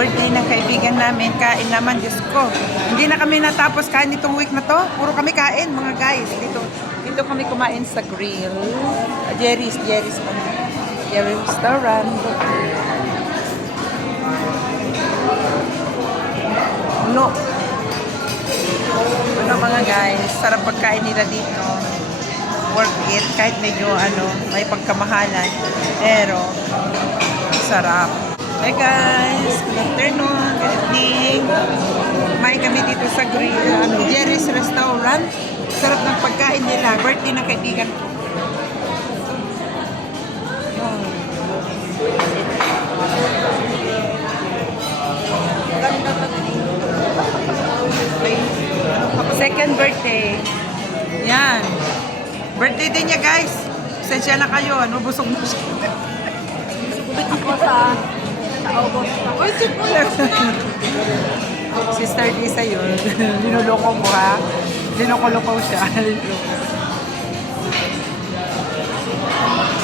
birthday ng kaibigan namin. Kain naman, Diyos ko. Hindi na kami natapos kain itong week na to. Puro kami kain, mga guys. Dito kami kumain sa grill. Jerry's kami. Jerry's restaurant. No. Ano mga guys, sarap pagkain nila dito. Worth it, kahit medyo may pagkamahalan. Pero, sarap. Hi guys, good afternoon, good evening. Kumain kami dito sa Jerry's Restaurant. Sarap ng pagkain nila. Birthday ng kaibigan ko. Second birthday. Yan. Birthday din niya, guys. Sensya na kayo. Busog na siya. Ako sa August. Uy, Sister Lisa yun. Linuloko mo, ha? Linoko-loko siya.